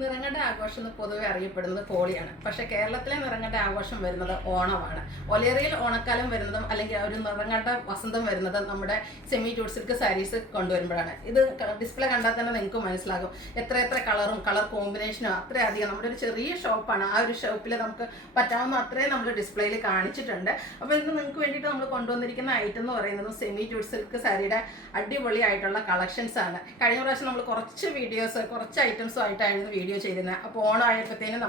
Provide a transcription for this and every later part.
നിറങ്ങളുടെ ആഘോഷം എന്ന് പൊതുവെ അറിയപ്പെടുന്നത് ഹോളിയാണ്. പക്ഷെ കേരളത്തിലെ നിറങ്ങളുടെ ആഘോഷം വരുന്നത് ഓണമാണ്. ഒലേറിയൽ ഓണക്കാലം വരുന്നതും അല്ലെങ്കിൽ ഒരു നിറങ്ങളുടെ വസന്തം വരുന്നതും നമ്മുടെ സെമി ജൂട്ട് സിൽക്ക് സാരീസ് കൊണ്ടുവരുമ്പോഴാണ്. ഇത് ഡിസ്പ്ലേ കണ്ടാൽ തന്നെ നിങ്ങൾക്ക് മനസ്സിലാകും എത്ര കളറും കളർ കോമ്പിനേഷനും അത്രയധികം. നമ്മുടെ ഒരു ചെറിയ ഷോപ്പാണ്. ആ ഒരു ഷോപ്പിൽ നമുക്ക് പറ്റാവുന്ന അത്രയും നമ്മൾ ഡിസ്പ്ലേയിൽ കാണിച്ചിട്ടുണ്ട്. അപ്പോൾ ഇന്ന് നിങ്ങൾക്ക് വേണ്ടിയിട്ട് നമ്മൾ കൊണ്ടുവന്നിരിക്കുന്ന ഐറ്റം എന്ന് പറയുന്നത് സെമി ജൂട്ട് സിൽക്ക് സാരിയുടെ അടിപൊളിയായിട്ടുള്ള കളക്ഷൻസ് ആണ്. കഴിഞ്ഞ പ്രാവശ്യം നമ്മൾ കുറച്ച് വീഡിയോസ് കുറച്ച് ഐറ്റംസും ആയിട്ടായിരുന്നു വീഡിയോ ചെയ്തിരുന്നത്. അപ്പോൾ ഓണം ആയപ്പോഴത്തേനും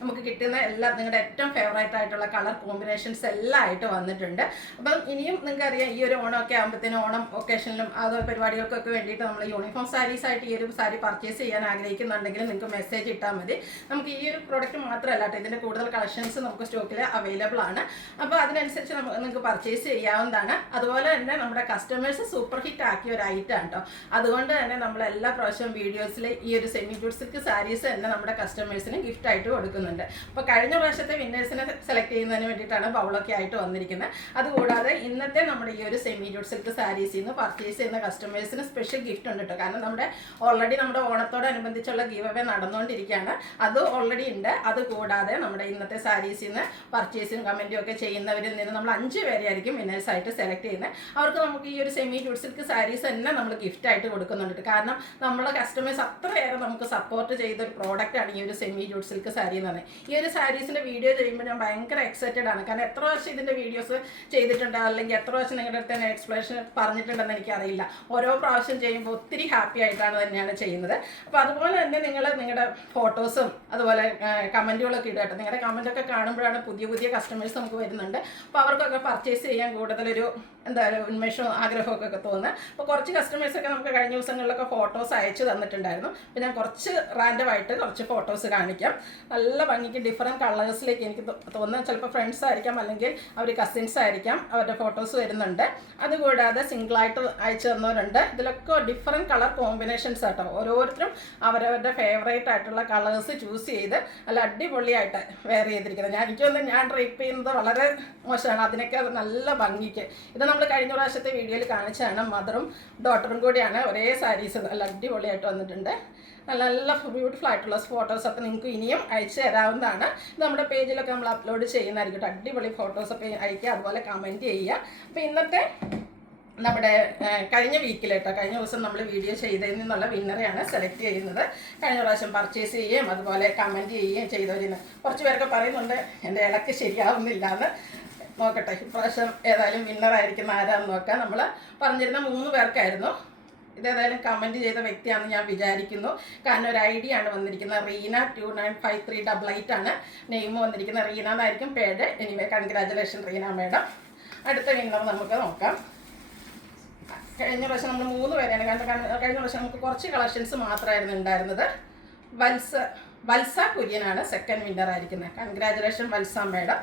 നമുക്ക് കിട്ടുന്ന എല്ലാ നിങ്ങളുടെ ഏറ്റവും ഫേവറേറ്റ് ആയിട്ടുള്ള കളർ കോമ്പിനേഷൻസ് എല്ലാം ആയിട്ട് വന്നിട്ടുണ്ട്. അപ്പം ഇനിയും നിങ്ങൾക്കറിയാം ഈ ഒരു ഓണമൊക്കെ ആകുമ്പോഴത്തേനും ഓണം ഒക്കേഷനിലും അതോ പരിപാടികൾക്കൊക്കെ വേണ്ടിയിട്ട് നമ്മൾ യൂണിഫോം സാരീസ് ആയിട്ട് ഈ ഒരു സാരി പർച്ചേസ് ചെയ്യാൻ ആഗ്രഹിക്കുന്നുണ്ടെങ്കിൽ നിങ്ങൾക്ക് മെസ്സേജ് ഇട്ടാൽ മതി. നമുക്ക് ഈ ഒരു പ്രോഡക്റ്റ് മാത്രമല്ല കേട്ടോ, ഇതിൻ്റെ കൂടുതൽ കളക്ഷൻസ് നമുക്ക് സ്റ്റോക്കിൽ അവൈലബിൾ ആണ്. അപ്പോൾ അതിനനുസരിച്ച് നിങ്ങൾക്ക് പർച്ചേസ് ചെയ്യാവുന്നതാണ്. അതുപോലെ തന്നെ നമ്മുടെ കസ്റ്റമേഴ്സ് സൂപ്പർ ഹിറ്റ് ആക്കിയ ഒരു ഐറ്റം ആണ് കേട്ടോ. അതുകൊണ്ട് തന്നെ നമ്മൾ എല്ലാ പ്രാവശ്യവും വീഡിയോസിൽ ഈ ഒരു സെമി ജൂട്ട് സിൽക്ക് സാരീസ് തന്നെ നമ്മുടെ കസ്റ്റമേഴ്സിന് ഗിഫ്റ്റ് ആയിട്ട് കൊടുക്കുന്നുണ്ട്. അപ്പോൾ കഴിഞ്ഞ പ്രാവശ്യത്തെ വിന്നേഴ്സിനെ സെലക്ട് ചെയ്യുന്നതിന് വേണ്ടിയിട്ടാണ് ബൗളൊക്കെ ആയിട്ട് വന്നിരിക്കുന്നത്. അതുകൂടാതെ ഇന്നത്തെ നമ്മുടെ ഈ ഒരു സെമി ജൂട്ട് സിൽക്ക് സാരീസിൽ നിന്ന് പർച്ചേസ് ചെയ്യുന്ന കസ്റ്റമേഴ്സിന് സ്പെഷ്യൽ ഗിഫ്റ്റ് ഉണ്ട് കേട്ടോ. കാരണം ഓൾറെഡി നമ്മുടെ ഓണത്തോടനുബന്ധിച്ചുള്ള ഗീവ് അവേ നടന്നുകൊണ്ടിരിക്കുകയാണ്. അത് ഓൾറെഡി ഉണ്ട്. അതുകൂടാതെ നമ്മുടെ ഇന്നത്തെ സാരീസിൽ നിന്ന് പർച്ചേസും കമൻറ്റും ഒക്കെ ചെയ്യുന്നവരിൽ നിന്ന് നമ്മൾ 5 പേരെയായിരിക്കും വിന്നേഴ്സായിട്ട് സെലക്ട് ചെയ്യുന്നത്. അവർക്ക് നമുക്ക് ഈ ഒരു സെമി ജൂട്ട് സിൽക്ക് സാരീസ് തന്നെ നമ്മൾ ഗിഫ്റ്റ് ആയിട്ട് കൊടുക്കുന്നുണ്ട്. കാരണം നമ്മളെ കസ്റ്റമേഴ്സ് അത്രയേറെ നമുക്ക് സപ്പോർട്ട് ചെയ്തൊരു പ്രോഡക്റ്റാണ് ഈ ഒരു സെമി ജൂട്ട് സിൽക്ക് സാരി എന്ന് പറയുന്നത്. ഈ ഒരു സാരീസിൻ്റെ വീഡിയോ ചെയ്യുമ്പോൾ ഞാൻ ഭയങ്കര എക്സൈറ്റഡ് ആണ്. കാരണം എത്ര വർഷം ഇതിൻ്റെ വീഡിയോസ് ചെയ്തിട്ടുണ്ടോ അല്ലെങ്കിൽ എത്ര വർഷം നിങ്ങളുടെ അടുത്ത് തന്നെ എക്സ്പ്ലനേഷൻ പറഞ്ഞിട്ടുണ്ടെന്ന് എനിക്കറിയില്ല. ഓരോ പ്രാവശ്യം ചെയ്യുമ്പോൾ ഒത്തിരി ഹാപ്പി ആയിട്ടാണ് തന്നെയാണ് ചെയ്യുന്നത്. അപ്പോൾ അതുപോലെ തന്നെ നിങ്ങളുടെ ഫോട്ടോസും അതുപോലെ കമൻറ്റുകളൊക്കെ ഇടുക കേട്ടോ. നിങ്ങളുടെ കമൻറ്റൊക്കെ കാണുമ്പോഴാണ് പുതിയ കസ്റ്റമേഴ്സ് നമുക്ക് വരുന്നുണ്ട്. അപ്പോൾ അവർക്കൊക്കെ പർച്ചേസ് ചെയ്യാൻ കൂടുതലൊരു ഉന്മേഷവും ആഗ്രഹമൊക്കെ തോന്നുന്നത്. അപ്പോൾ കുറച്ച് കസ്റ്റമേഴ്സൊക്കെ നമുക്ക് കഴിഞ്ഞ ദിവസങ്ങളിലൊക്കെ ഫോട്ടോസ് അയച്ചു തന്നിട്ടുണ്ടായിരുന്നു. അപ്പോൾ ഞാൻ കുറച്ച് റാൻഡമായിട്ട് കുറച്ച് ഫോട്ടോസ് കാണിക്കാം. നല്ല ഭംഗിക്ക് ഡിഫറെൻറ്റ് കളേഴ്സിലേക്ക് എനിക്ക് തോന്നുന്നത് ചിലപ്പോൾ ഫ്രണ്ട്സ് ആയിരിക്കാം അല്ലെങ്കിൽ അവർ കസിൻസ് ആയിരിക്കാം. അവരുടെ ഫോട്ടോസ് വരുന്നുണ്ട്. അതുകൂടാതെ സിംഗിളായിട്ട് അയച്ചു തന്നവരുണ്ട്. ഇതിലൊക്കെ ഡിഫറെൻറ്റ് കളർ കോമ്പിനേഷൻസ് ആട്ടോ. ഓരോരുത്തരും അവരവരുടെ ഫേവറേറ്റ് ആയിട്ടുള്ള കളേഴ്സ് ചൂസ് ചെയ്ത് നല്ല അടിപൊളിയായിട്ട് വെയർ ചെയ്തിരിക്കുന്നത്. ഞാൻ ഡ്രൈപ്പ് ചെയ്യുന്നത് വളരെ മോശമാണ്. അതിനൊക്കെ നല്ല ഭംഗിക്ക് ഇത് നമ്മൾ കഴിഞ്ഞ പ്രാവശ്യത്തെ വീഡിയോയിൽ കാണിച്ചാണ്. മദറും ഡോട്ടറും കൂടിയാണ് ഒരേ സാരീസ് നല്ല അടിപൊളിയായിട്ട് വന്നിട്ടുണ്ട്. നല്ല ബ്യൂട്ടിഫുൾ ആയിട്ടുള്ള ഫോട്ടോസൊക്കെ നിങ്ങൾക്ക് ഇനിയും അയച്ചു തരാവുന്നതാണ്. നമ്മുടെ പേജിലൊക്കെ നമ്മൾ അപ്ലോഡ് ചെയ്യുന്നതായിരിക്കും. അടിപൊളി ഫോട്ടോസൊക്കെ അയക്കുക, അതുപോലെ കമൻറ്റ് ചെയ്യുക. അപ്പോൾ ഇന്നത്തെ നമ്മുടെ കഴിഞ്ഞ വീക്കിൽ കേട്ടോ, കഴിഞ്ഞ ദിവസം നമ്മൾ വീഡിയോ ചെയ്തതിൽ നിന്നുള്ള വിന്നറെയാണ് സെലക്ട് ചെയ്യുന്നത്. കഴിഞ്ഞ പ്രാവശ്യം പർച്ചേസ് ചെയ്യുകയും അതുപോലെ കമൻറ്റ് ചെയ്യുകയും ചെയ്തവരിന്ന് കുറച്ച് പേരൊക്കെ പറയുന്നുണ്ട് എൻ്റെ ഇടയ്ക്ക് ശരിയാവുന്നില്ല എന്ന്. നോക്കട്ടെ ഇപ്രാവശ്യം ഏതായാലും വിന്നറായിരിക്കുന്ന ആരാന്ന് നോക്കാം. നമ്മൾ പറഞ്ഞിരുന്ന 3 പേർക്കായിരുന്നു. ഇതേതായാലും കമൻറ്റ് ചെയ്ത വ്യക്തിയാണെന്ന് ഞാൻ വിചാരിക്കുന്നു. കാരണം ഒരു ഐഡിയ ആണ് വന്നിരിക്കുന്നത്. റീന 295388 ആണ് നെയിം വന്നിരിക്കുന്നത്. റീന എന്നായിരിക്കും പേര്. Anyway congratulation Reena madam. അടുത്ത വിന്നർ നമുക്ക് നോക്കാം. കഴിഞ്ഞ പ്രാവശ്യം നമ്മൾ 3 പേരെയാണ്. കഴിഞ്ഞ പ്രാവശ്യം നമുക്ക് കുറച്ച് കളക്ഷൻസ് മാത്രമായിരുന്നു ഉണ്ടായിരുന്നത്. വത്സ കുര്യനാണ് സെക്കൻഡ് വിന്നർ ആയിരിക്കുന്നത്. കൺഗ്രാജുലേഷൻ വത്സ മാഡം.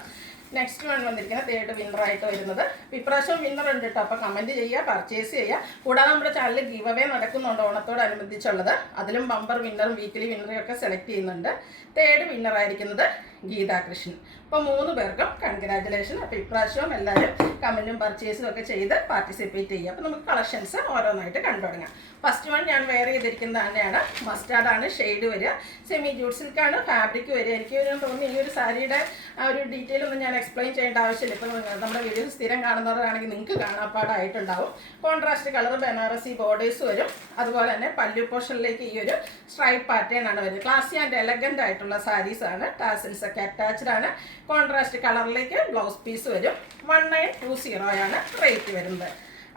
നെക്സ്റ്റ് വൺ വന്നിരിക്കുന്നത് 3rd വിന്നറായിട്ട് വരുന്നത്. ഇപ്രാവശ്യം വിന്നർ ഉണ്ട് കേട്ടോ. അപ്പോൾ കമൻറ്റ് ചെയ്യുക, പർച്ചേസ് ചെയ്യുക. കൂടാതെ നമ്മുടെ ചാനലിൽ ഗീവ് അവേ നടക്കുന്നുണ്ട് ഓണത്തോടനുബന്ധിച്ചുള്ളത്. അതിലും ബമ്പർ വിന്നറും വീക്കിലി വിന്നറും ഒക്കെ സെലക്ട് ചെയ്യുന്നുണ്ട്. 3rd വിന്നറായിരിക്കുന്നത് ഗീതാ കൃഷ്ണൻ. അപ്പോൾ 3 പേർക്കും കൺഗ്രാജുലേഷൻ. അപ്പോൾ ഇപ്രാവശ്യം എല്ലാവരും കമൻറ്റും പർച്ചേസും ഒക്കെ ചെയ്ത് പാർട്ടിസിപ്പേറ്റ് ചെയ്യുക. അപ്പോൾ നമുക്ക് കളക്ഷൻസ് ഓരോന്നായിട്ട് കണ്ടു തുടങ്ങാം. ഫസ്റ്റ് വൺ ഞാൻ വെയർ ചെയ്തിരിക്കുന്നത് തന്നെയാണ്. മസ്റ്റാർഡാണ് ഷെയ്ഡ് വരിക. സെമി ജൂട്ട് സിൽക്കാണ് ഫാബ്രിക് വരിക. എനിക്ക് തോന്നുന്നു ഈ ഒരു സാരിയുടെ ആ ഒരു ഡീറ്റെയിൽ ഒന്നും ഞാൻ എക്സ്പ്ലെയിൻ ചെയ്യേണ്ട ആവശ്യമില്ല. ഇപ്പോൾ നമ്മുടെ വീഡിയോ സ്ഥിരം കാണുന്നവരാണെങ്കിൽ നിങ്ങൾക്ക് കാണാപ്പാടായിട്ടുണ്ടാവും. കോൺട്രാസ്റ്റ് കളർ ബനാറസി ബോർഡേഴ്സ് വരും. അതുപോലെ തന്നെ പല്ലു പോർഷനിലേക്ക് ഈ ഒരു സ്ട്രൈപ്പ് പാറ്റേൺ ആണ് വരുന്നത്. ക്ലാസി ആൻഡ് എലഗൻ്റ് ആയിട്ടുള്ള സാരീസാണ്. ടാസിൽസ് ഒക്കെ അറ്റാച്ച്ഡ് ആണ്. കോൺട്രാസ്റ്റ് കളറിലേക്ക് ബ്ലൗസ് പീസ് വരും. 1920 ആണ് റേറ്റ് വരുന്നത്.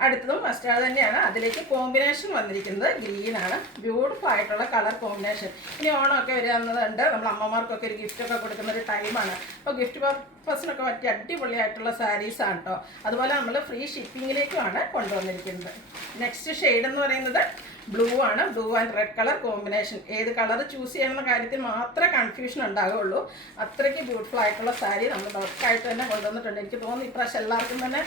അടുത്തതും മസ്റ്റാർഡ് തന്നെയാണ്. അതിലേക്ക് കോമ്പിനേഷൻ വന്നിരിക്കുന്നത് ഗ്രീനാണ്. ബ്യൂട്ടിഫുൾ ആയിട്ടുള്ള കളർ കോമ്പിനേഷൻ. ഇനി ഓണമൊക്കെ വരുന്നതുണ്ട്. നമ്മൾ അമ്മമാർക്കൊക്കെ ഒരു ഗിഫ്റ്റൊക്കെ കൊടുക്കുന്ന ഒരു ടൈമാണ്. അപ്പോൾ ഗിഫ്റ്റ് പർപ്പസിനൊക്കെ പറ്റിയ അടിപൊളിയായിട്ടുള്ള സാരീസാണ് കേട്ടോ. അതുപോലെ നമ്മൾ ഫ്രീ ഷിപ്പിങ്ങിലേക്കുമാണ് കൊണ്ടുവന്നിരിക്കുന്നത്. നെക്സ്റ്റ് ഷെയ്ഡ് എന്ന് പറയുന്നത് ബ്ലൂ ആണ്. Blue and red colour combination. ഏത് കളർ ചൂസ് ചെയ്യണമെന്ന കാര്യത്തിൽ മാത്രമേ കൺഫ്യൂഷൻ ഉണ്ടാകുള്ളൂ. അത്രയ്ക്ക് ബ്യൂട്ടിഫുൾ ആയിട്ടുള്ള സാരി നമ്മൾ ബൾക്കായിട്ട് തന്നെ കൊണ്ടുവന്നിട്ടുണ്ട്. എനിക്ക് തോന്നുന്നു ഇപ്രാവശ്യം എല്ലാവർക്കും തന്നെ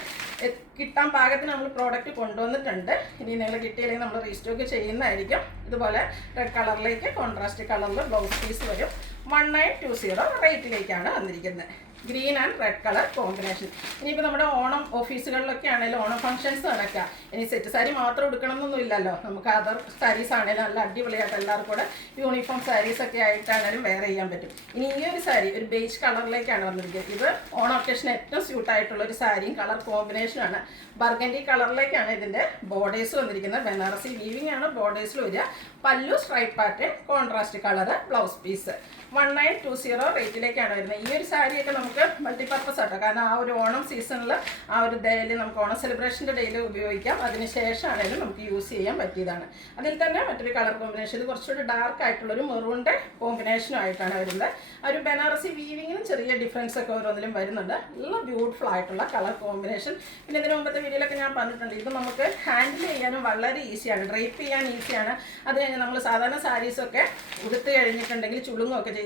കിട്ടാൻ പാകത്തിന് നമ്മൾ പ്രോഡക്റ്റ് കൊണ്ടുവന്നിട്ടുണ്ട്. ഇനി നിങ്ങൾ കിട്ടിയില്ലെങ്കിൽ നമ്മൾ റീസ്റ്റോക്ക് ചെയ്യുന്നതായിരിക്കും. ഇതുപോലെ റെഡ് കളറിലേക്ക് കോൺട്രാസ്റ്റ് കളറിൽ ബ്ലൗസ് പീസ് വരും. 1920 റേറ്റിലേക്കാണ് വന്നിരിക്കുന്നത്. Green and red colour combination. ഇനിയിപ്പോൾ നമ്മുടെ ഓണം ഓഫീസുകളിലൊക്കെ ആണെങ്കിലും ഓണം ഫംഗ്ഷൻസ് നടക്കുക, ഇനി സെറ്റ് സാരി മാത്രം എടുക്കണമെന്നൊന്നും ഇല്ലല്ലോ, നമുക്ക് അതർ സാരീസ് ആണെങ്കിലും നല്ല അടിപൊളിയായിട്ട് എല്ലാവർക്കും കൂടെ യൂണിഫോം സാരീസ് ഒക്കെ ആയിട്ടാണെങ്കിലും വെയർ ചെയ്യാൻ പറ്റും. ഇനി ഈ ഒരു സാരി ഒരു ബേജ് കളറിലേക്കാണ് വന്നിരിക്കുന്നത്. ഇത് ഓണം ഒക്കേഷന് ഏറ്റവും സ്യൂട്ടായിട്ടുള്ള ഒരു സാരിയും കളർ കോമ്പിനേഷനാണ്. ബർഗൻഡി കളറിലേക്കാണ് ഇതിൻ്റെ ബോർഡേഴ്സ് വന്നിരിക്കുന്നത്. ബനാറസി വീവിംഗ് ആണ് ബോർഡേഴ്സിൽ വരിക. പല്ലു stripe pattern, contrast colour, blouse piece. 1920 റേറ്റിലേക്കാണ് വരുന്നത്. ഈ ഒരു സാരിയൊക്കെ നമുക്ക് മൾട്ടിപർപ്പസ് ആട്ടോ, കാരണം ആ ഒരു ഓണം സീസണിൽ ആ ഒരു ഡേയിൽ നമുക്ക് ഓണം സെലിബ്രേഷൻ്റെ ഡേയിൽ ഉപയോഗിക്കാം. അതിന് ശേഷമാണെങ്കിലും നമുക്ക് യൂസ് ചെയ്യാൻ പറ്റിയതാണ്. അതിൽ തന്നെ മറ്റൊരു കളർ കോമ്പിനേഷൻ, ഇത് കുറച്ചുകൂടി ഡാർക്ക് ആയിട്ടുള്ളൊരു മെറൂണിൻ്റെ കോമ്പിനേഷനും ആയിട്ടാണ് വരുന്നത്. ഒരു ബനാറസി വീവിങ്ങിനും ചെറിയ ഡിഫറൻസ് ഒക്കെ ഓരോന്നിലും വരുന്നുണ്ട്. നല്ല ബ്യൂട്ടിഫുൾ ആയിട്ടുള്ള കളർ കോമ്പിനേഷൻ. പിന്നെ ഇതിന് മുമ്പത്തെ വീഡിയോയിലൊക്കെ ഞാൻ പറഞ്ഞിട്ടുണ്ട്, ഇത് നമുക്ക് ഹാൻഡിൽ ചെയ്യാനും വളരെ ഈസിയാണ്, ഡ്രൈപ്പ് ചെയ്യാൻ ഈസിയാണ്. അത് കഴിഞ്ഞ് നമ്മൾ സാധാരണ സാരീസൊക്കെ ഉടുത്ത് കഴിഞ്ഞിട്ടുണ്ടെങ്കിൽ ചുളുങ്ങുമൊക്കെ ചെയ്ത്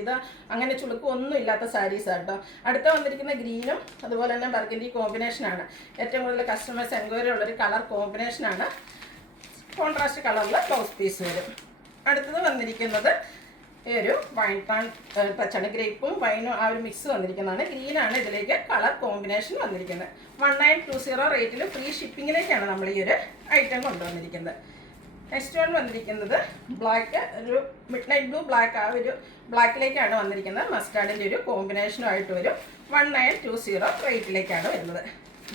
അങ്ങനെ ചുളുക്കൊന്നും ഇല്ലാത്ത സാരീസ് ആട്ടോ. അടുത്ത വന്നിരിക്കുന്ന ഗ്രീനും അതുപോലെ തന്നെ ബർഗൻഡി കോമ്പിനേഷനാണ്. ഏറ്റവും കൂടുതൽ കസ്റ്റമേഴ്സ് എൻക്വയറി ഉള്ളൊരു കളർ കോമ്പിനേഷനാണ്. കോൺട്രാസ്റ്റ് കളറിൽ ബ്ലൗസ് പീസ് വരും. അടുത്തത് വന്നിരിക്കുന്നത് ഈ ഒരു വൈൻ ടച്ചാണ്, ഗ്രേപ്പും വൈനും ആ ഒരു മിക്സ് വന്നിരിക്കുന്നതാണ്. ഗ്രീനാണ് ഇതിലേക്ക് കളർ കോമ്പിനേഷൻ വന്നിരിക്കുന്നത്. 1920 റേറ്റിൽ ഫ്രീ ഷിപ്പിങ്ങിലേക്കാണ് നമ്മൾ ഈ ഒരു ഐറ്റം കൊണ്ടുവന്നിരിക്കുന്നത്. നെക്സ്റ്റ് വൺ വന്നിരിക്കുന്നത് ബ്ലാക്ക്, ഒരു മിഡ് നൈറ്റ് ബ്ലൂ ബ്ലാക്ക്, ആ ഒരു ബ്ലാക്കിലേക്കാണ് വന്നിരിക്കുന്നത്. മസ്റ്റാർഡിൻ്റെ ഒരു കോമ്പിനേഷനുമായിട്ട് വരും. 1920 റേറ്റിലേക്കാണ് വരുന്നത്.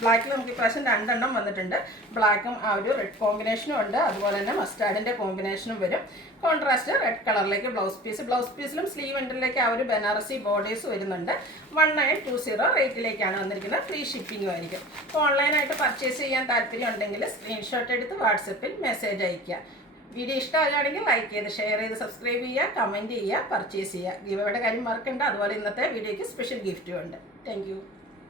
ബ്ലാക്കിൽ നമുക്ക് ഇപ്രാവശ്യം 2 എണ്ണം വന്നിട്ടുണ്ട്. ബ്ലാക്കും ആ ഒരു റെഡ് കോമ്പിനേഷനും ഉണ്ട്, അതുപോലെ തന്നെ മസ്റ്റാർഡിൻ്റെ കോമ്പിനേഷനും വരും. കോൺട്രാസ്റ്റ് റെഡ് കളറിലേക്ക് ബ്ലൗസ് പീസ്, ബ്ലൗസ് പീസിലും സ്ലീവ് എൻഡിലേക്ക് ആ ഒരു ബനാറസി ബോർഡേഴ്സ് വരുന്നുണ്ട്. 1920 റേറ്റിലേക്കാണ് വന്നിരിക്കുന്നത്. ഫ്രീ ഷിപ്പിംഗും ആയിരിക്കും. അപ്പോൾ ഓൺലൈനായിട്ട് പർച്ചേസ് ചെയ്യാൻ താല്പര്യം ഉണ്ടെങ്കിൽ സ്ക്രീൻഷോട്ട് എടുത്ത് വാട്സപ്പിൽ മെസ്സേജ് അയയ്ക്കുക. വീഡിയോ ഇഷ്ടമാകുകയാണെങ്കിൽ ലൈക്ക് ചെയ്ത് ഷെയർ ചെയ്ത് സബ്സ്ക്രൈബ് ചെയ്യുക, കമൻറ്റ് ചെയ്യുക, പർച്ചേസ് ചെയ്യുക. ഗിവ് അവയുടെ കാര്യം മറക്കണ്ട. അതുപോലെ ഇന്നത്തെ വീഡിയോയ്ക്ക് സ്പെഷ്യൽ ഗിഫ്റ്റും ഉണ്ട്. താങ്ക്